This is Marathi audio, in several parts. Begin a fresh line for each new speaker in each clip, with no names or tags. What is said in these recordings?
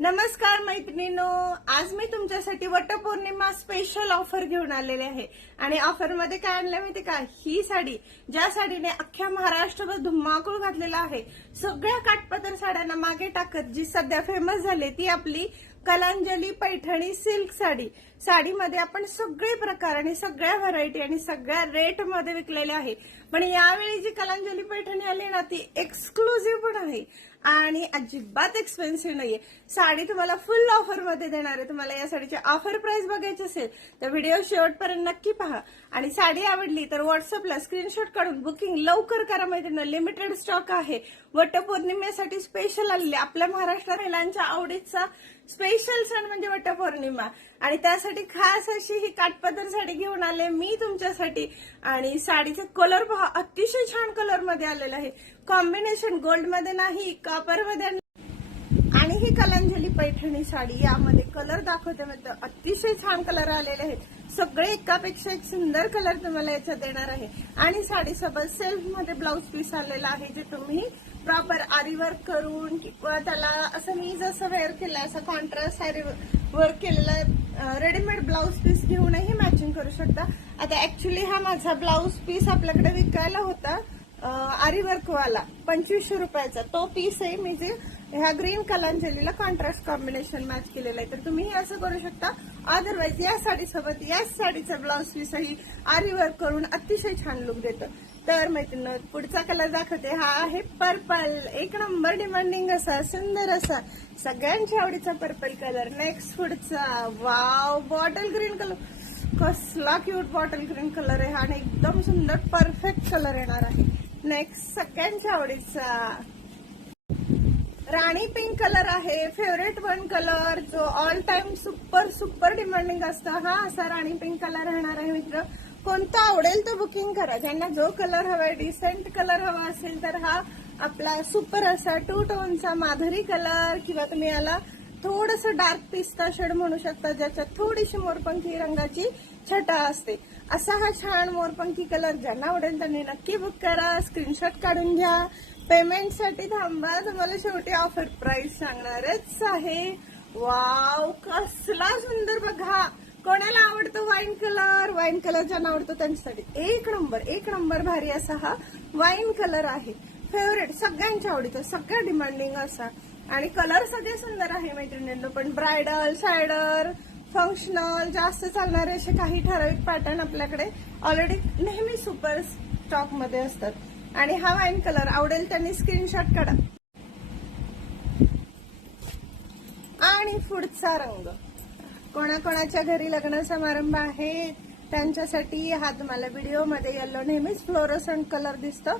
नमस्कार मैत्रिणींनो आज मी तुमच्यासाठी वटपौर्णिमा स्पेशल ऑफर घेऊन आलेले आहे. आणि ऑफरमध्ये काय आणलं माहिती का? ही साडी ज्या साडीने अख्ख्या महाराष्ट्रभर धुमाकूळ घातलेला आहे सगळ्या काटपदर साड्यांना मागे टाकत जी सध्या फेमस झाली ती आपली कलांजली पैठणी सिल्क साडी. साडीमध्ये आपण सगळे प्रकार आणि सगळ्या व्हरायटी आणि सगळ्या रेटमध्ये विकलेले आहे. पण यावेळी जी कलांजली पैठणी आली ना ती एक्सक्लुझिव्ह पण आहे. आणि अजिबात एक्सपेन्सिव्ह नाहीये. साडी तुम्हाला फुल ऑफरमध्ये देणार आहे. तुम्हाला या साडीची ऑफर प्राइस बघायची असेल तर व्हिडिओ शेवटपर्यंत नक्की पहा. आणि साडी आवडली तर व्हॉट्सअपला स्क्रीनशॉट काढून बुकिंग लवकर करा माहिती लिमिटेड स्टॉक आहे. वटपौर्णिमेसाठी स्पेशल आलेली आपल्या महाराष्ट्र महिलांच्या आवडीचा स्पेशल सण म्हणजे वटपौर्णिमा. आणि त्यासाठी खास अशी ही काटपदर साडी घेऊन आले मी तुमच्यासाठी. आणि साडीचा कलर पहा अतिशय छान कलरमध्ये आलेला आहे. कॉम्बिनेशन गोल्डमध्ये नाही कॉपरमध्ये आणि ही कलांजली पैठणी साडी यामध्ये कलर दाखवते म्हणजे अतिशय छान कलर आलेले आहेत. सगळे एकापेक्षा एक सुंदर कलर तुम्हाला याच्यात देणार आहे. आणि साडीसोबत सेल्फमध्ये ब्लाऊज पीस आलेला आहे जे तुम्ही प्रॉपर आरी वर्क करून किंवा त्याला असं मी जसं वेअर केलं असं कॉन्ट्रास्ट आरी वर्क केलेला रेडीमेड ब्लाऊज पीस घेऊनही मॅचिंग करू शकता. आता ऍक्च्युली हा माझा ब्लाऊज पीस आपल्याकडे विकायला होता आरी वर्कवाला पंचवीसशे रुपयाचा. तो पीस आहे मी जे ह्या ग्रीन कलांजलीला कॉन्ट्रास्ट कॉम्बिनेशन मॅच केलेलं आहे. तर तुम्ही असं करू शकता. अदरवाईज या साडीसोबत याच साडीचा ब्लाऊज पीसही आरी वर्क करून अतिशय छान लुक देतं. तर मैत्रिणी पुढचा कलर दाखवते. हा आहे पर्पल एक नंबर डिमांडिंग असा सुंदर असा. सगळ्यांच्या आवडीचा पर्पल कलर नेक्स्ट पुढचा. वाव बॉटल ग्रीन कलर कसला क्यूट बॉटल ग्रीन कलर आहे. हा आणि एकदम सुंदर परफेक्ट कलर येणार आहे. नेक्स्ट सगळ्यांच्या आवडीचा. राणी पिंक कलर आहे. फेवरेट वन कलर जो all time super super demanding असतं. हा असा राणी पिंक कलर राहणार आहे मित्र. कोणता आवडेल तो बुकिंग करा. ज्यांना जो कलर हवाय डिसेंट कलर हवा असेल तर हा आपला सुपर असा टू टोनचा माधुरी कलर किंवा तुम्ही याला थोडस डार्क पिस्ता शेड म्हणू शकता ज्याच्यात थोडीशी मोरपंखी रंगाची छटा असते. असा हा छान मोरपंखी कलर ज्यांना आवडेल त्यांनी नक्की बुक करा. स्क्रीनशॉट काढून घ्या. पेमेंटसाठी थांबा. तुम्हाला शेवटी ऑफर प्राइस सांगणारच आहे. वाव कसला सुंदर बघा. कोणाला आवडतो वाईन कलर वाईन कलर ज्यांना आवडतो त्यांच्यासाठी एक नंबर एक नंबर भारी असा हा वाईन कलर आहे. फेवरेट सगळ्यांच्या आवडीचा सगळ्या डिमांडिंग असा. आणि कलर सगळे सुंदर आहे मैत्रिणींना पण ब्रायडल सायडर फंक्शनल जास्त चालणारे असे काही ठराविक पॅटर्न आपल्याकडे ऑलरेडी नेहमी सुपर स्टॉकमध्ये असतात. आणि हा वाईन कलर आवडेल त्यांनी स्क्रीनशॉट काढा. आणि पुढचा रंग. कोणाकोणाच्या घरी लग्न समारंभ आहे त्यांच्यासाठी हा तुम्हाला व्हिडिओमध्ये येलो नेहमीच फ्लोरोसंट कलर दिसतो.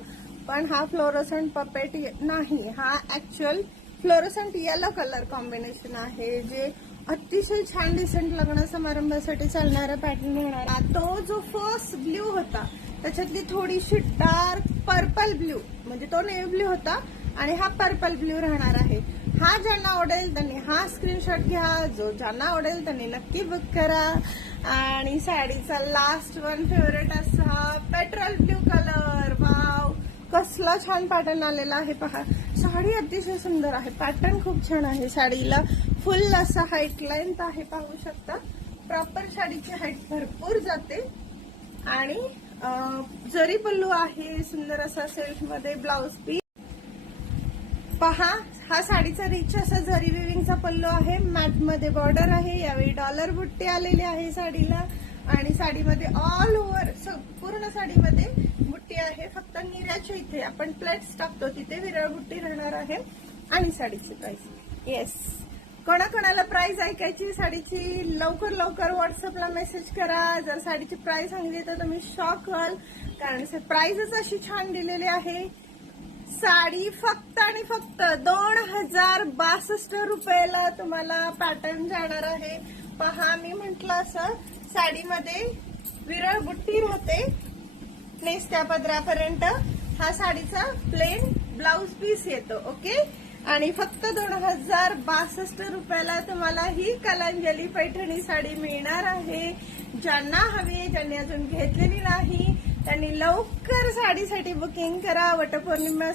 पण हा फ्लोरोसंट पपेट नाही हा actual fluorescent yellow colour combination आहे जे अतिशय छान डिसेंट लग्न समारंभासाठी चालणारा पॅटर्न होणार तो जो फर्स्ट ब्ल्यू होता त्याच्यातली थोडीशी डार्क पर्पल ब्ल्यू म्हणजे तो नेव्ही ब्ल्यू होता आणि हा पर्पल ब्ल्यू राहणार आहे. हा ज्यांना आवडेल त्यांनी हा स्क्रीनशॉट घ्या. जो ज्यांना आवडेल त्यांनी नक्की बुक करा. आणि साडीचा लास्ट वन फेवरेट असा पेट्रोल ब्ल्यू कलर वाव कसला छान पॅटर्न आलेला आहे पहा. साडी अतिशय सुंदर आहे. पॅटर्न खूप छान आहे साडीला. फुल असा हाईट लेंथ आहे पाहू शकता. प्रॉपर साडीची हाईट भरपूर जाते. आणि जरी पल्लू आहे सुंदर असा सेल्फमध्ये ब्लाउज पीस पहा हा साडीचा रिच असा जरी विविंगचा पल्लू आहे मॅटमध्ये बॉर्डर आहे यावेळी डॉलर बुट्टी आलेली आहे साडीला. आणि साडीमध्ये ऑल ओव्हर पूर्ण साडीमध्ये बुट्टी आहे फक्त निऱ्याच्या इथे. आपण प्लेट्स टाकतो तिथे विरळ बुट्टी राहणार आहे. आणि साडीची प्राइस येस कोणाकोणाला प्राइस ऐकायची साडीची लवकर लवकर व्हॉट्सअपला मेसेज करा. जर साडीची प्राइस सांगली तर तुम्ही शॉक व्हाल. कारण प्राइसच अशी छान दिलेली आहे. साडी फक्त आणि फक्त दोन हजार बासष्ट रुपयाला तुम्हाला पॅटर्न जाणार आहे. पहा मी म्हंटल असं साडीमध्ये विरळ बुट्टी राहते नेसत्या पदरापर्यंत. हा साडीचा प्लेन ब्लाउज पीस येतो ओके? आणि फक्त दोन हजार बासष्ट रुपयाला तुम्हाला ही कलांजली पैठणी साडी मिळणार आहे. ज्यांना हवी ज्यांनी अजून घेतलेली नाही त्यांनी लवकर साडीसाठी बुकिंग करा. वटपौर्णिमा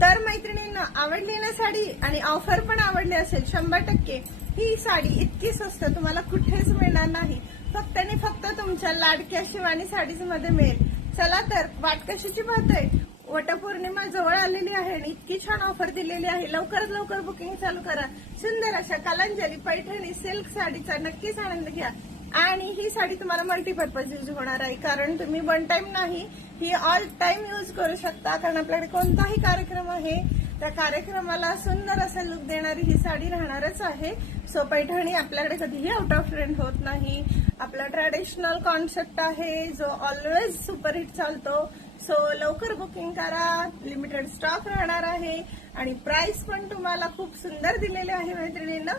तर मैत्रिणींना आवडली ना साडी? आणि ऑफर पण आवडली असेल शंभर टक्के. ही साडी इतकी स्वस्त तुम्हाला कुठेच मिळणार नाही. फक्त आणि फक्त तुमच्या लाडक्या शिवानी साडीजमध्ये मिळेल. चला तर वाट कशाची पाहतोय? वटपौर्णिमा जवळ आलेली आहे आणि इतकी छान ऑफर दिलेली आहे. लवकरात लवकर बुकिंग चालू करा. सुंदर अशा कालांजली पैठणी सिल्क साडीचा नक्कीच आनंद घ्या. आणि ही साडी तुम्हाला मल्टीपर्पज यूज होणार आहे. कारण तुम्ही वन टाइम नाही ही ऑल टाइम यूज करू शकता. कारण आपल्याकडे कोणताही कार्यक्रम आहे त्या कार्यक्रमाला सुंदर असा लुक देणारी ही साडी राहणारच आहे. सो पैठणी आपल्याकडे कधीही आउट ऑफ ट्रेंड होत नाही. आपला ट्रॅडिशनल कॉन्सेप्ट आहे जो ऑलवेज सुपरहिट चालतो. सो लवकर बुकिंग करा लिमिटेड स्टॉक राहणार आहे. आणि प्राइस पण तुम्हाला खूप सुंदर दिलेले आहे मैत्रिणींना.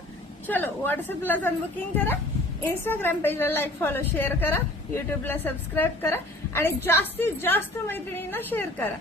चलो व्हॉट्सअपला जाऊन बुकिंग करा. इंस्टाग्राम पेजला लाईक फॉलो शेअर करा. युट्यूबला सबस्क्राईब करा. आणि जास्तीत जास्त मैत्रिणींना शेअर करा.